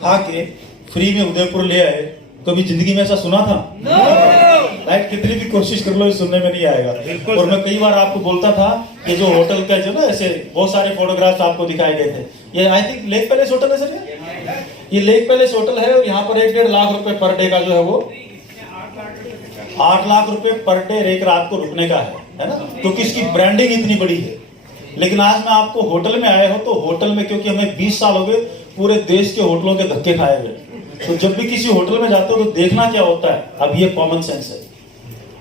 खा के फ्री में उदयपुर ले आए, कभी जिंदगी में ऐसा सुना था? राइट, कितनी भी कोशिश कर लो ये सुनने में नहीं आएगा। और मैं कई बार आपको बोलता था कि जो होटल का जो ना ऐसे बहुत सारे फोटोग्राफ्स आपको दिखाए गए थे, ये I think lake palace hotel है सर, ये लेक पैलेस होटल है और यहाँ पर 1-1.5 लाख रुपए पर डे का जो है वो 8 लाख रुपए पर डे एक रात को रुकने का है ना, क्योंकि इसकी ब्रांडिंग इतनी बड़ी है। लेकिन आज मैं आपको होटल में आए हो तो होटल में, क्योंकि हमें 20 साल हो गए पूरे देश के होटलों के धक्के खाए हुए, तो जब भी किसी होटल में जाते हो तो देखना क्या होता है। अब ये कॉमन सेंस है,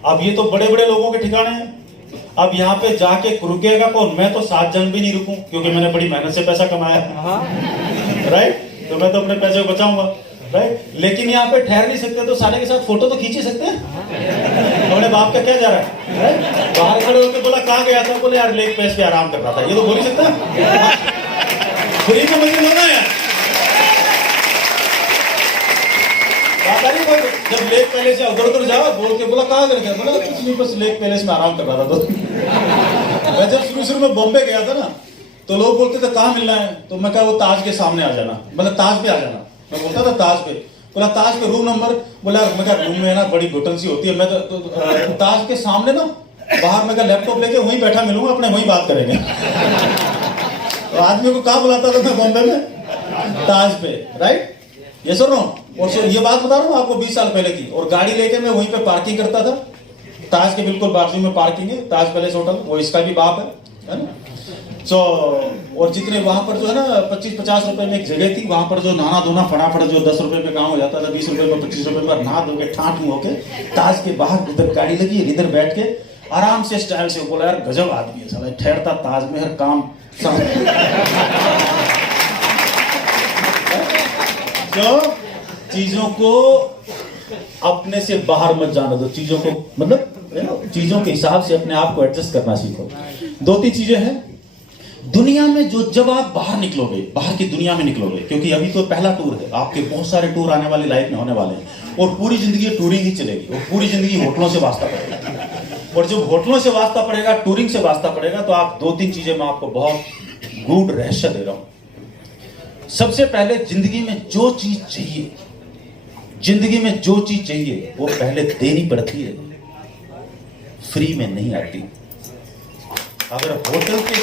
अब ये तो बड़े बड़े लोगों के ठिकाने हैं। अब यहाँ पे जाके रुकेगा कौन? मैं तो 7 जन भी नहीं रुकूं, क्योंकि मैंने बड़ी मेहनत से पैसा कमाया, राइट, तो मैं तो अपने पैसे को बचाऊंगा, राइट। लेकिन यहाँ पे ठहर नहीं सकते तो सारे के साथ फोटो तो खींच ही सकते हैं। अपने बाप का क्या जा रहा है, राइट? बाहर खड़े होकर बोला कहाँ गया था, बोले यार लेक पैलेस पे आराम कर रहा था, ये तो बोल ही सकता है। फ्री में मुझे लेना है यार। जब लेक पैलेस या उधर उधर जाओ बोल के बोला कहाँ कर गया, बोला कुछ नहीं बस लेक पैलेस में आराम कर रहा था। तो मैं जब शुरू में बॉम्बे गया था ना तो लोग बोलते थे कहाँ मिलना है, तो मैं कहा वो ताज के सामने आ जाना, मतलब ताज पे आ जाना। मैं बोलता था ताज पे, बोला ताज पे रूम नंबर, बोला मैं क्या रूम में है ना बड़ी घुटन सी होती है, मैं तो ताज के सामने ना बाहर मैं लैपटॉप लेके वहीं बैठा मिलूंगा, अपने वहीं बात करेंगे। तो आदमी को कहाँ बुलाता था मैं बॉम्बे में? ताज पे, राइट, ये सुनो। और ये बात बता रहा हूँ आपको 20 साल पहले की। और गाड़ी लेके मैं वहीं पे पार्किंग करता था, ताज के बिल्कुल बाजू में पार्किंग है, ताज पैलेस होटल, वो इसका भी बाप है ना। सो और जितने वहां पर जो है ना 25-50 रुपए में एक जगह थी, वहां पर जो नहाना धोना फटाफट जो 10 रुपए में काम हो जाता था, 20 रुपए में 25 रुपए में नहा धो के ठाट होके ताज के बाहर उधर गाड़ी लगी, इधर बैठ के आराम से स्टाइल से बोला यार गजब आदमी है साला, ठहरता ताज में हर काम जो चीजों को अपने से बाहर मत जाने दो, चीजों को मतलब चीजों के हिसाब से अपने आप को एडजस्ट करना सीखो। 2-3 चीजें हैं दुनिया में जो जब आप बाहर निकलोगे, बाहर की दुनिया में निकलोगे, क्योंकि अभी तो पहला टूर है, आपके बहुत सारे टूर आने वाली लाइफ में होने वाले हैं और पूरी जिंदगी टूरिंग ही चलेगी और पूरी जिंदगी होटलों से वास्ता पड़ेगा। और जब होटलों से वास्ता पड़ेगा, टूरिंग से वास्ता पड़ेगा, तो आप 2-3 चीजें मैं आपको बहुत गूढ़ रहस्य दे रहा हूं। सबसे पहले जिंदगी में जो चीज चाहिए, जिंदगी में जो चीज चाहिए वो पहले देनी पड़ती है, फ्री में नहीं आती। अगर होटल के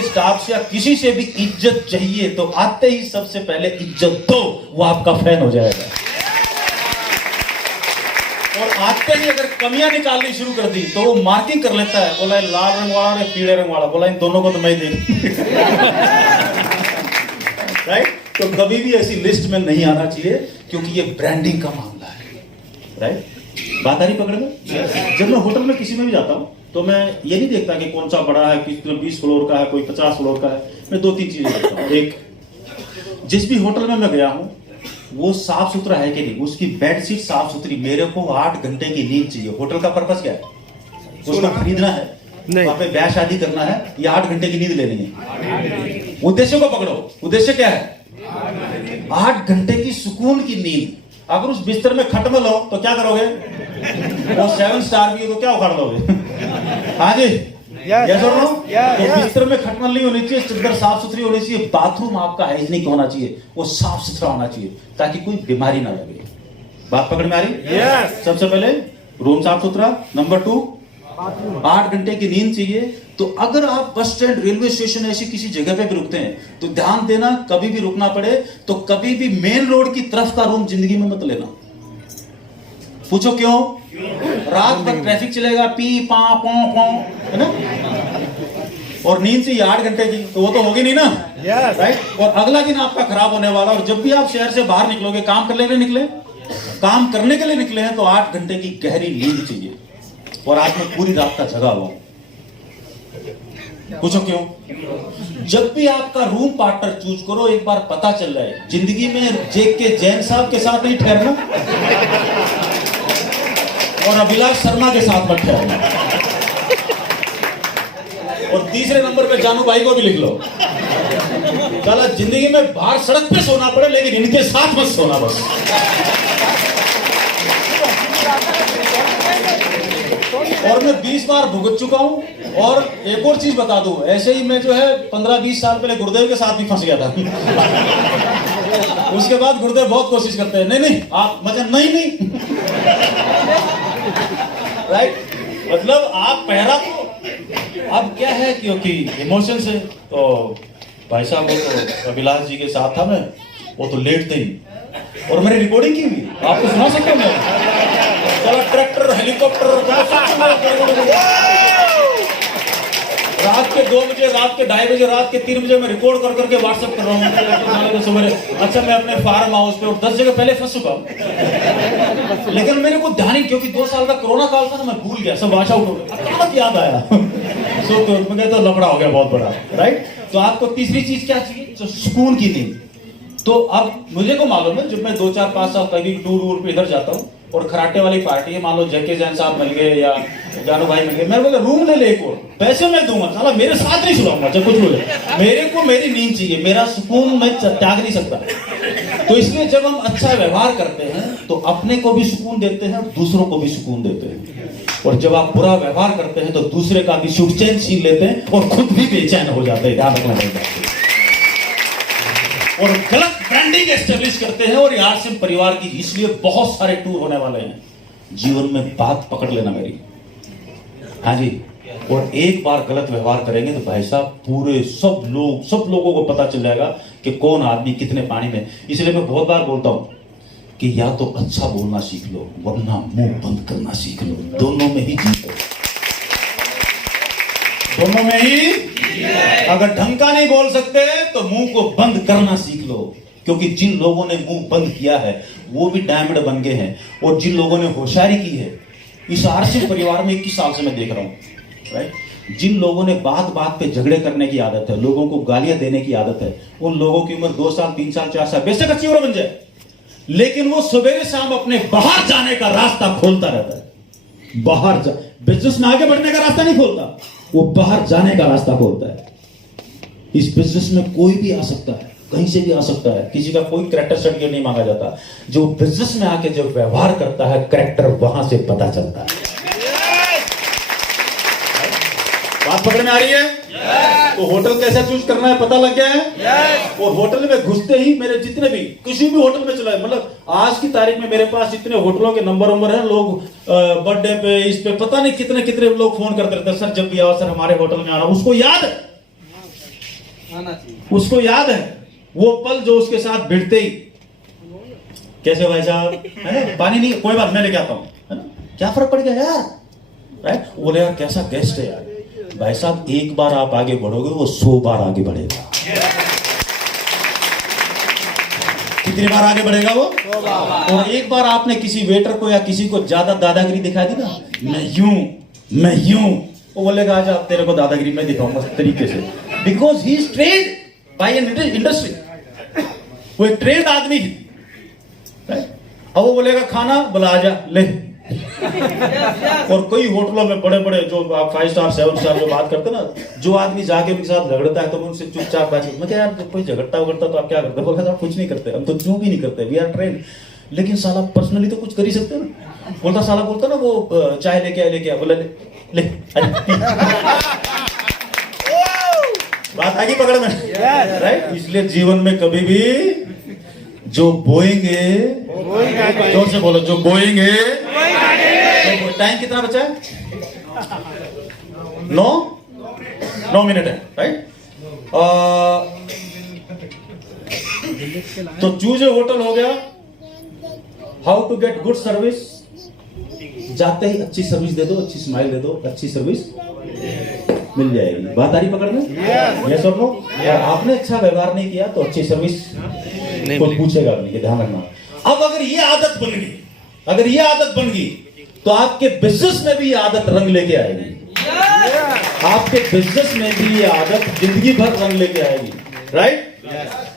स्टाफ से या किसी से भी इज्जत चाहिए तो आते ही सबसे पहले इज्जत दो, वो आपका फैन हो जाएगा। और आते ही अगर कमियां निकालनी शुरू कर दी तो वो मार्किंग कर लेता है, बोला लाल रंग वाला और पीले रंग वाला, बोला इन दोनों को तो मैं ही दे राइट। तो कभी भी ऐसी लिस्ट में नहीं आना चाहिए, क्योंकि ये ब्रांडिंग का मामला है, राइट। बात आ रही पकड़ में? जब मैं होटल में किसी में भी जाता हूं तो मैं ये नहीं देखता कि कौन सा बड़ा है, किसी 20 फ्लोर का है, कोई 50 फ्लोर का है। मैं 2-3 चीजें देखता हूं। एक, जिस भी होटल में मैं गया हूं वो साफ सुथरा है कि नहीं, उसकी बेडशीट साफ सुथरी, मेरे को 8 घंटे की नींद चाहिए। होटल का पर्पस क्या है? उसको खरीदना है, वहां पे ब्याह शादी करना है या 8 घंटे की नींद लेनी है? उद्देश्य को पकड़ो, उद्देश्य क्या है? 8 घंटे की सुकून की नींद। अगर उस बिस्तर में खटमल हो तो क्या करोगे? वो 7 स्टार भी हो तो क्या उखाड़ लोगे? हाँ जी, यस और नो? तो बिस्तर में खटमल नहीं होनी चाहिए, चादर साफ सुथरी होनी चाहिए, बाथरूम आपका हाइजीनिक होना चाहिए, वो साफ सुथरा होना चाहिए ताकि कोई बीमारी ना लगे। बात पकड़ में आ रही? yes. सबसे पहले रूम साफ सुथरा। नंबर 2, 8 घंटे की नींद चाहिए। तो अगर आप बस स्टैंड, रेलवे स्टेशन, ऐसी किसी जगह पे भी रुकते हैं तो ध्यान देना, कभी भी रुकना पड़े तो कभी भी मेन रोड की तरफ का रूम जिंदगी में मत लेना। पूछो क्यों? रात भर ट्रैफिक चलेगा, पी पा पौ पौ, है ना। और नींद से 8 घंटे की तो वो तो होगी नहीं ना, राइट। और अगला दिन आपका खराब होने वाला। और जब भी आप शहर से बाहर निकलोगे, काम करने के लिए निकले, काम करने के लिए निकले हैं, तो 8 घंटे की गहरी नींद चाहिए। और आज मैं पूरी रात का जगा हुआ। पूछो क्यों? जब भी आपका रूम पार्टनर चूज करो, एक बार पता चल रहा है जिंदगी में जेके जैन साहब के साथ नहीं ठहरना और अभिलाष शर्मा के साथ मत ठहरना। और तीसरे नंबर पे जानू भाई को भी लिख लो। चला जिंदगी में बाहर सड़क पे सोना पड़े लेकिन इनके साथ मत सोना बस। और मैं 20 बार भुगत चुका हूँ। और एक और चीज बता दूं, ऐसे ही मैं जो है 15-20 साल पहले गुरुदेव के साथ भी फंस गया था। उसके बाद गुरुदेव बहुत कोशिश करते हैं, नहीं नहीं आप मजा नहीं राइट, मतलब आप पहरा तो अब क्या है, क्योंकि इमोशन से तो भाई साहब वो तो अभिलाष जी के साथ था मैं, वो तो लेट थे ही, और मैंने रिकॉर्डिंग की हुई, आपको सुना सकता हूँ मैं। चलो ट्रैक्टर हेलीकॉप्टर रात के 2 बजे, रात के 2:30 बजे, रात के 3 बजे मैं रिकॉर्ड कर करके व्हाट्सएप कर रहा हूँ सवेरे। अच्छा मैं अपने फार्म हाउस पे 10 जगह पहले फंस चुका हूँ, लेकिन मेरे को ध्यान ही, क्योंकि 2 साल का कोरोना काल था ना, मैं भूल गया, सब वॉश आउट हो गया, अचानक याद आया। सो तो मैं कहता लफड़ा हो गया बहुत बड़ा, राइट। तो आपको तीसरी चीज क्या चाहिए, तो सुकून की नींद। तो अब मुझे को मालूम है, जब मैं 2-4-5 साल कभी टूर पे इधर जाता हूँ और खराटे वाली पार्टी है, मान लो जैके जैन साहब मिल गए या जानू भाई मिल गए, मैं बोला रूम ले एक और, पैसे मैं दूंगा, साला मेरे साथ नहीं सुनाऊंगा चाहे कुछ हो जाए, मेरे को मेरी नींद चाहिए, मेरा सुकून मैं त्याग नहीं सकता। तो इसलिए जब हम अच्छा व्यवहार करते हैं तो अपने को भी सुकून देते हैं, दूसरों को भी सुकून देते हैं। और जब आप बुरा व्यवहार करते हैं तो दूसरे का भी सुख चैन छीन लेते हैं और खुद भी बेचैन हो जाते हैं, ध्यान रखना चाहिए। और गलत ब्रांडिंग एस्टेब्लिश करते हैं, और यार सिर्फ परिवार की, इसलिए बहुत सारे टूर होने वाले हैं। जीवन में बात पकड़ लेना मेरी, हाँ जी। और एक बार गलत व्यवहार करेंगे तो भाई साहब पूरे सब लोगों को पता चल जाएगा कि कौन आदमी कितने पानी में। इसलिए मैं बहुत बार बोलता हूं कि या तो अच्छा बोलना सीख लो, वरना मुंह बंद करना सीख लो, दोनों में ही जीत है, दोनों में ही। अगर ढंग का नहीं बोल सकते तो मुंह को बंद करना सीख लो, क्योंकि जिन लोगों ने मुंह बंद किया है वो भी डायमंड बन गए हैं, और जिन लोगों ने होशियारी की है, इस आरसी परिवार में 21 साल से मैं देख रहा हूं, राइट। जिन लोगों ने बात बात पे झगड़े करने की आदत है, लोगों को गालियां देने की आदत है, उन लोगों की उम्र 2 साल 3 साल 4 साल बेशक अच्छी उम्र बन जाए, लेकिन वो सवेरे शाम अपने बाहर जाने का रास्ता खोलता रहता है। बाहर बिजनेस में आगे बढ़ने का रास्ता नहीं खोलता, वो बाहर जाने का रास्ता खोलता है। इस बिजनेस में कोई भी आ सकता है, कहीं से भी आ सकता है, किसी का कोई कैरेक्टर सर्टिफिकेट नहीं मांगा जाता। जो बिजनेस में आके जब व्यवहार करता है, कैरेक्टर वहां से पता चलता है। बात पकड़ में आ रही है? तो होटल कैसा चूज करना है पता लग गया है? और होटल में घुसते ही मेरे जितने भी किसी भी होटल में चला, मतलब आज की तारीख में मेरे पास इतने होटलों के नंबर हैं, लोग बर्थडे पे इस पे पता नहीं कितने कितने लोग फोन करते रहते हैं, सर जब भी आओ सर हमारे होटल में आना। उसको याद है, उसको याद है वो पल जो उसके साथ भिड़ते ही, कैसे भाई साहब पानी नहीं, कोई बात मैं लेके आता हूँ, है ना, क्या फर्क पड़ गया यार, राइट। बोले यार कैसा गेस्ट है यार, भाई साहब एक बार आप आगे बढ़ोगे वो 100 बार आगे बढ़ेगा। कितनी बार आगे बढ़ेगा वो? 100 बार। और एक बार आपने किसी वेटर को या किसी को ज्यादा दादागिरी दिखा दी ना, मैं यूं, वो बोलेगा आज आप तेरे को दादागिरी मैं दिखाऊंगा तरीके से, because he is trained by an industry, वो एक ट्रेन्ड आदमी है। अब वो बोलेगा खाना, बोला आजा ले। और कई होटलों में बड़े बड़े जो आप 5 स्टार 7 स्टार जो बात करते ना, जो आदमी जाके उनके साथ झगड़ता है तो मैं उनसे चुपचाप बातचीत, मैं क्या यार कोई झगड़ता तो आप क्या करते? बोला आप कुछ नहीं करते, हम तो क्यों भी नहीं करते, वी आर ट्रेन। लेकिन साला पर्सनली तो कुछ कर ही सकते ना। बोलता साला बोलता ना वो चाय लेके आ, बोला ले बात आगे पकड़ में, राइट। इसलिए जीवन में कभी भी जो बोएंगे, जोर से बोलो, जो बोएंगे। तो टाइम कितना बचा है? 9 मिनट है, राइट। तो चूज ए होटल हो गया। How to get good service, जाते ही अच्छी सर्विस दे दो, अच्छी स्माइल दे दो, अच्छी सर्विस मिल जाएगी। बात आ रही पकड़ में? यस और नो? आपने अच्छा व्यवहार नहीं किया तो अच्छी सर्विस कोई पूछेगा नहीं, ध्यान रखना। अब अगर ये आदत बन गई, अगर ये आदत बन गई तो आपके बिजनेस में भी ये आदत रंग लेके आएगी। आपके बिजनेस में भी ये आदत जिंदगी भर रंग लेके आएगी, राइट।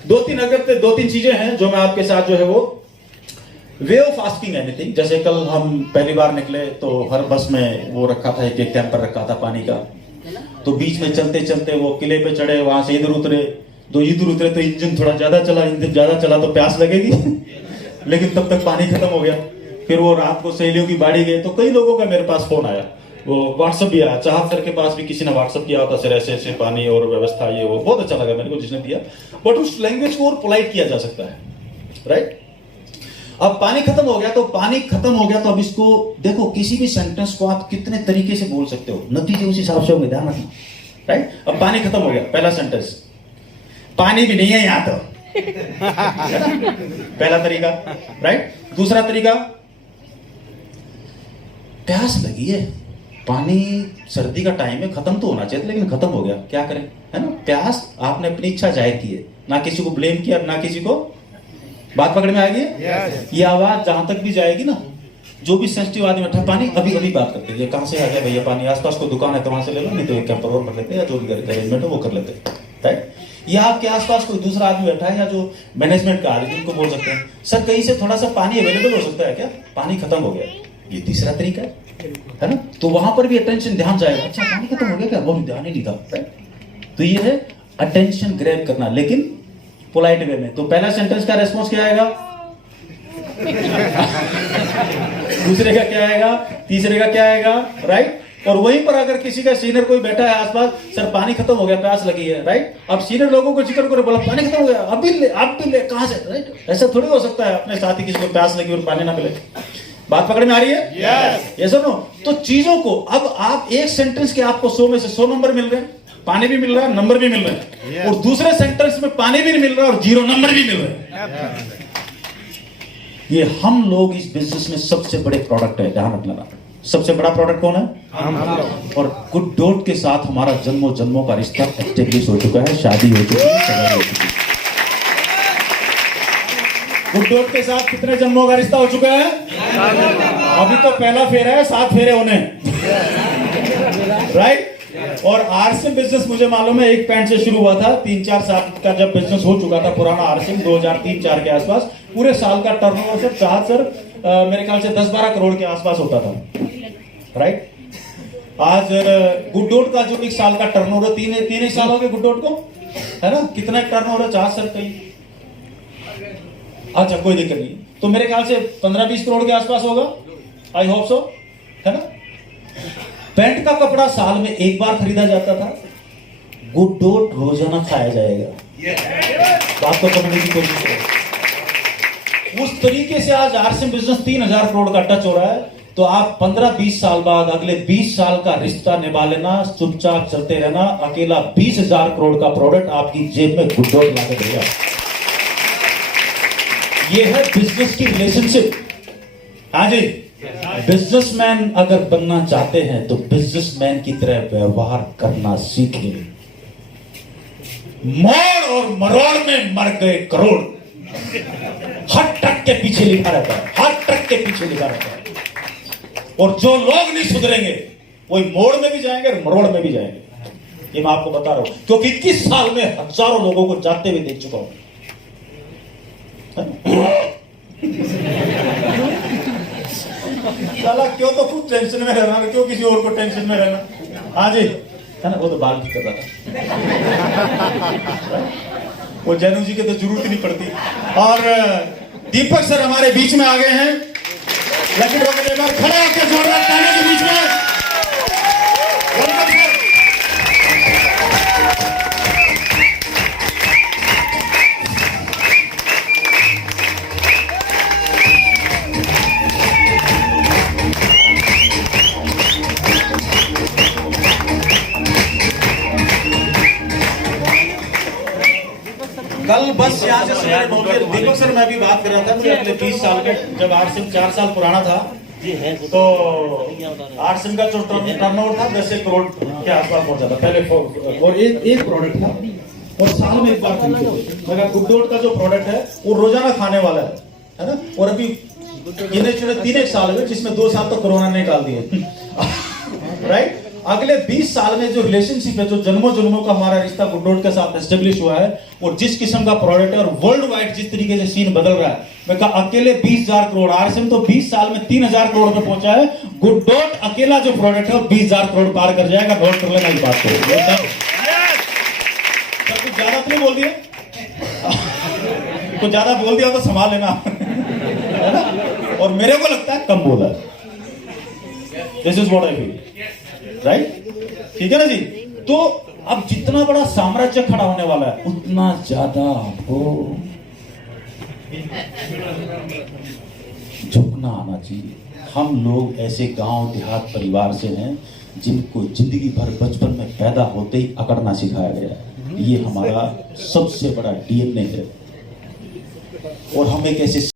2-3 चीजें हैं जो मैं आपके साथ जो है वो वे ऑफ आस्किंग एनीथिंग। जैसे कल हम पहली बार निकले तो हर बस में वो रखा था, एक कैंपर रखा था पानी का। तो बीच में चलते चलते वो किले पे चढ़े, वहां से इधर उतरे, तो इधर उतरे तो इंजन थोड़ा ज्यादा चला, इंजन ज्यादा चला तो प्यास लगेगी लेकिन तब तक पानी खत्म हो गया। फिर वो रात को सहेलियों की बाड़ी गए तो कई लोगों का मेरे पास फोन आया, वो व्हाट्सएप भी आया, चाहत सर के पास भी किसी ने व्हाट्सएप किया होता, सर ऐसे ऐसे पानी और व्यवस्था ये वो, बहुत अच्छा लगा मेरे को जिसने दिया। बट उस लैंग्वेज को और पोलाइट किया जा सकता है, राइट। अब पानी खत्म हो गया, तो पानी खत्म हो गया तो अब इसको देखो, किसी भी सेंटेंस को आप कितने तरीके से बोल सकते हो, नतीजे उस हिसाब से होंगे, ध्यान रखना, राइट। अब पानी खत्म हो गया, पहला सेंटेंस, पानी भी नहीं है यहां तो, पहला तरीका, राइट। दूसरा तरीका, प्यास लगी है, पानी सर्दी का टाइम है, खत्म तो होना चाहिए लेकिन खत्म हो गया, क्या करें, है ना। प्यास, आपने अपनी इच्छा जाहिर की है, ना किसी को ब्लेम किया, ना किसी को, बात पकड़ में आएगी। ये आवाज जहां तक भी जाएगी ना, जो भी सेंसिटिव आदमी बैठा, पानी अभी अभी बात करते हैं, कहां से आ गया भैया पानी, आसपास कोई दुकान है तो वहां से ले लो, नहीं तो एक कैंपर और भर लेते हैं, या जो भी अरेंजमेंट हो वो कर लेते हैं, राइट। या आपके आसपास कोई दूसरा आदमी बैठा है, या जो मैनेजमेंट का आदमी, उनको बोल सकते हैं, सर कहीं से थोड़ा सा पानी अवेलेबल हो सकता है क्या, पानी खत्म हो गया। ये तीसरा तरीका है ना। तो वहां पर भी अटेंशन, ध्यान जाएगा, अच्छा पानी खत्म हो गया क्या, वो ध्यान ही नहीं था, राइट। तो ये है अटेंशन ग्रैब करना, लेकिन पोलाइट वे में। तो पहला सेंटेंस का रेस्पॉन्स क्या आएगा, दूसरे का क्या आएगा, तीसरे का क्या आएगा, राइट। और वहीं पर अगर किसी का सीनियर कोई बैठा है आसपास, सर पानी खत्म हो गया, प्यास लगी है, राइट। अब सीनियर लोगों को जिक्र करे, बोला पानी खत्म हो गया, अभी ले, आप भी ले, कहां से, राइट। ऐसा थोड़ी हो सकता है अपने साथी किसी को प्यास लगी और पानी ना मिले। बात पकड़ में आ रही है, यस, ये सुनो। तो चीजों को, अब आप एक सेंटेंस के आपको 100 में से 100 नंबर मिल रहे हैं, पानी भी मिल रहा है, नंबर भी मिल रहे हैं, और दूसरे सेंटेंस में पानी भी नहीं मिल रहा है और 0 नंबर भी मिल रहे हैं। ये हम लोग इस बिजनेस में सबसे बड़े प्रोडक्ट है, ध्यान रखना। सबसे बड़ा प्रोडक्ट कौन है, हम लोग। और गुड डॉट के साथ हमारा जन्मों जन्मों का रिश्ता एस्टेब्लिश हो चुका है, शादी हो चुकी है, सगाई हो चुकी है। गुड डॉट के साथ कितने जन्मों का रिश्ता हो चुका है, अभी तो पहला फेरा है, 7 फेरे होने, राइट। और आरसीएम बिजनेस मुझे मालूम है 1 पैंट से शुरू हुआ था, 3-4 साल का जब बिजनेस हो चुका था पुराना आरसीएम, 2003-4 के आसपास, पूरे साल का टर्नओवर सर चाहत सर मेरे ख्याल से 10-12 करोड़ के आसपास होता था, राइट। आज गुड डॉट का जो एक साल का टर्नओवर, 3 साल हो गए गुड डॉट को, है ना। कितना टर्नओवर है चाहत सर कहीं, अच्छा कोई दिक्कत नहीं, तो मेरे ख्याल से 15-20 करोड़ के आसपास होगा, आई होप सो, है ना। पैंट का कपड़ा साल में 1 बार खरीदा जाता था, गुड डॉट रोजाना खाया जाएगा। बात को समझने की कोशिश करो। उस तरीके से आज आरसीएम बिजनेस 3000 करोड़ का टच हो रहा है। तो आप 15-20 साल बाद अगले 20 साल का रिश्ता निभा लेना, चुपचाप चलते रहना, अकेला 20,000 करोड़ का प्रोडक्ट आपकी जेब में गुड डॉट ला के देगा। ये है बिजनेस की रिलेशनशिप। हाँ जी, बिजनेसमैन अगर बनना चाहते हैं तो बिजनेसमैन की तरह व्यवहार करना सीखें। मोड़ और मरोड़ में मर गए करोड़, हर ट्रक के पीछे लिखा रहता है, हर ट्रक के पीछे लिखा रहता है। और जो लोग नहीं सुधरेंगे वही मोड़ में भी जाएंगे और मरोड़ में भी जाएंगे, ये मैं आपको बता रहा हूं, क्योंकि 21 साल में हजारों लोगों को जाते हुए देख चुका हूं। साला क्यों तो खुद टेंशन में रहना, क्यों किसी और को टेंशन में रहना। हाँ जी, है ना, वो तो बाल भी कर रहा था। वो जैनू जी के तो जरूरत नहीं पड़ती। और दीपक सर हमारे बीच में आ गए हैं, लेकिन खड़े होकर जोरदार ताली के बीच में कल बस यहाँ से सवेरे पहुंचे। दीपक सर मैं भी बात कर रहा था, मुझे अगले 20 साल के, जब आरसीएम 4 साल पुराना था तो आरसीएम का जो टर्नओवर था 10 करोड़ के आसपास पहुंचा था पहले, और एक प्रोडक्ट था और साल में 1 बार खरीदते। मगर गुड डॉट का जो प्रोडक्ट है वो रोजाना खाने वाला है ना। और अभी गिने चुने 3 साल हुए, जिसमें 2 साल तो कोरोना ने निकाल दिए, राइट। अगले 20 साल में जो रिलेशनशिप है, जो जन्मों जन्मों का हमारा रिश्ता गुड डॉट के साथ एस्टेब्लिश हुआ है, और जिस किस्म का प्रोडक्ट है और वर्ल्ड वाइड जिस तरीके से सीन बदल रहा है, मैं कहा अकेले 20,000 करोड़, आरसीएम तो 20 साल में 3,000 करोड़ में पहुंचा है, गुड डॉट अकेला जो प्रोडक्ट है वो 20,000 करोड़ पार कर जाएगा। नोट कर लेना इस बात को। कुछ ज्यादा तो नहीं बोल दिया, कुछ ज्यादा बोल दिया तो संभाल लेना, है ना। और मेरे को लगता है कम बोला। This is what I feel. Right, ठीक है ना जी। तो अब जितना बड़ा साम्राज्य खड़ा होने वाला है उतना ज्यादा आपको झुकना आना चाहिए। हम लोग ऐसे गांव देहात परिवार से हैं जिनको जिंदगी भर बचपन में पैदा होते ही अकड़ना सिखाया गया है। ये हमारा सबसे बड़ा डीएनए है और हम एक ऐसे